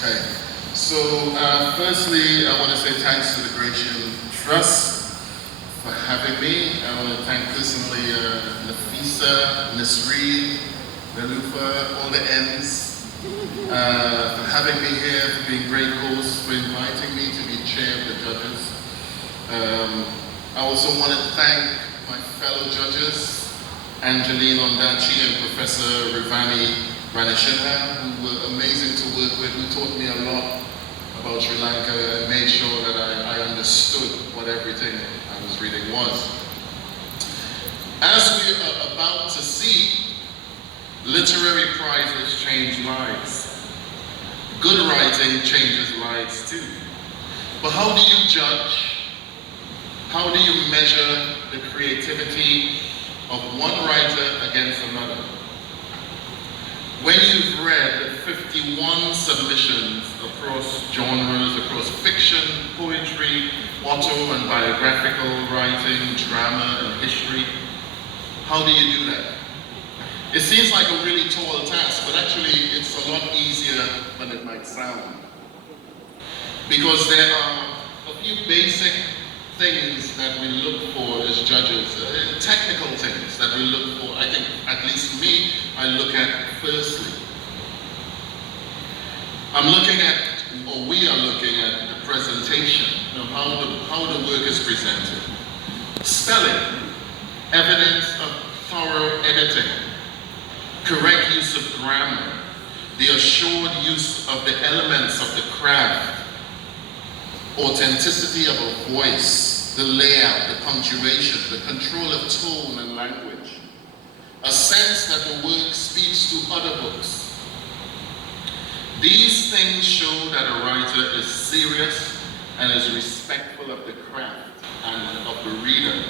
Okay, so firstly, I want to say thanks to the Gratiaen Trust for having me. I want to thank personally Nafisa, Nasreen, Nalufa, all the N's, for having me here, for being great hosts, for inviting me to be chair of the judges. I also want to thank my fellow judges, Angeline Ondachi and Professor Ramya Jirasinghe, who were amazing to work with, who taught me a lot about Sri Lanka and made sure that I understood what everything I was reading was. As we are about to see, literary prizes change lives. Good writing changes lives too. But how do you judge? How do you measure the creativity of one writer against another? When you've read 51 submissions across genres, across fiction, poetry, auto and biographical writing, drama and history, how do you do that? It seems like a really tall task, but actually it's a lot easier than it might sound. Because there are a few basic things that we look for as judges, technical things that we look for. I think, at least me, I look at firstly. I'm looking at, or we are looking at the presentation, how the work is presented. Spelling, evidence of thorough editing, correct use of grammar, the assured use of the elements of the craft, authenticity of a voice, the layout, the punctuation, the control of tone and language, a sense that the work speaks to other books. These things show that a writer is serious and is respectful of the craft and of the reader.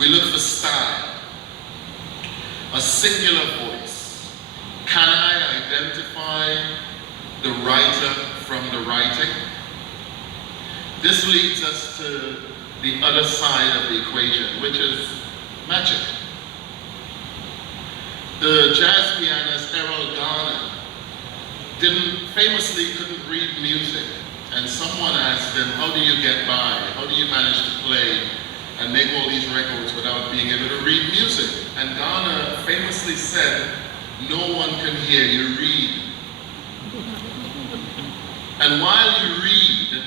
We look for style, a singular voice. Can I identify the writer from the writing? This leads us to the other side of the equation, which is magic. The jazz pianist Errol Garner famously couldn't read music, and someone asked him, how do you get by? How do you manage to play and make all these records without being able to read music? And Garner famously said, no one can hear you read. And while you read,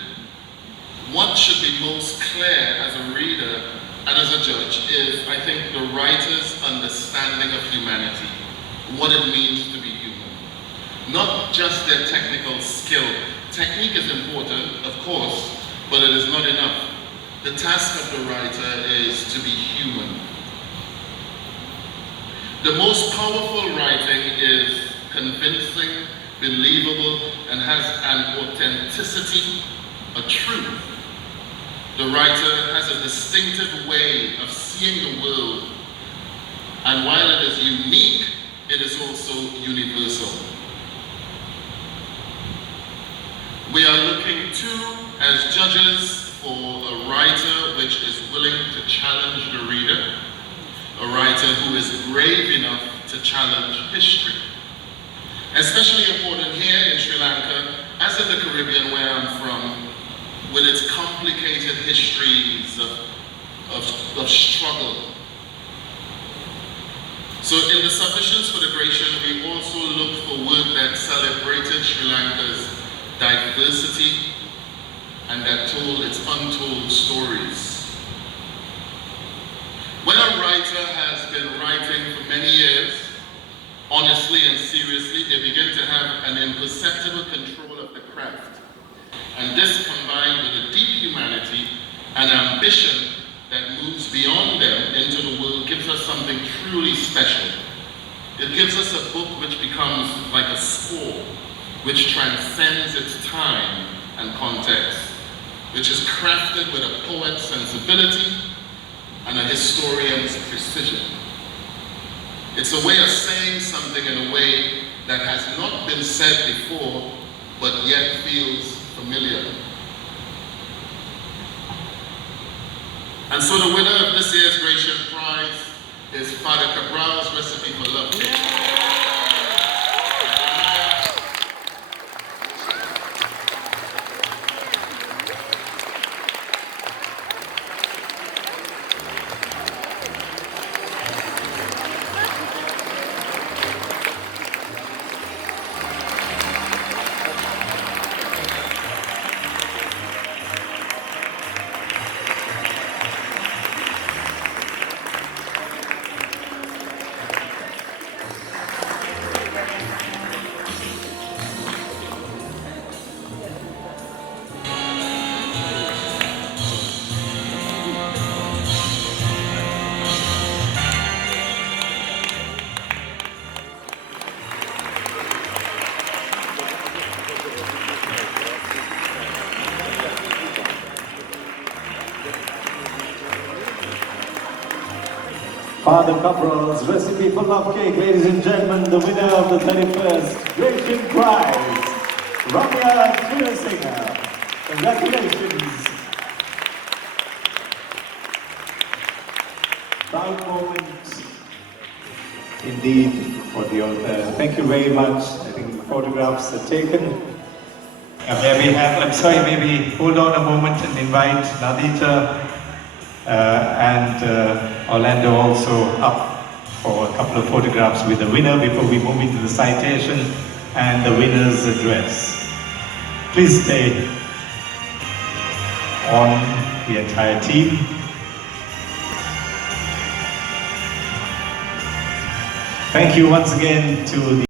what should be most clear as a reader and as a judge is, I think, the writer's understanding of humanity, what it means to be human. Not just their technical skill. Technique is important, of course, but it is not enough. The task of the writer is to be human. The most powerful writing is convincing, believable, and has an authenticity, a truth. The writer has a distinctive way of seeing the world, and while it is unique, it is also universal. We are looking too, as judges, for a writer which is willing to challenge the reader, a writer who is brave enough to challenge history. Especially important here in Sri Lanka, as in the Caribbean where I'm from, with its complicated histories of struggle. So in the submissions for the Gratiaen, we also looked for work that celebrated Sri Lanka's diversity and that told its untold stories. When a writer has been writing for many years, honestly and seriously, they begin to have an imperceptible control of the craft. And this, combined with a deep humanity and ambition that moves beyond them into the world, gives us something truly special. It gives us a book which becomes like a score, which transcends its time and context, which is crafted with a poet's sensibility and a historian's precision. It's a way of saying something in a way that has not been said before, but yet feels familiar. And so the winner of this year's Gratiaen Prize is Father Cabraal's Recipe for Love. Father Cabraal's recipe for love cake, ladies and gentlemen, the winner of the 31st Gratiaen Prize, Ramya Jirasinghe. Congratulations. Proud moment indeed for the author. Thank you very much. I think the photographs are taken. Maybe hold on a moment and invite Nadita and Orlando also up for a couple of photographs with the winner before we move into the citation and the winner's address. Please stay on, the entire team. Thank you once again to the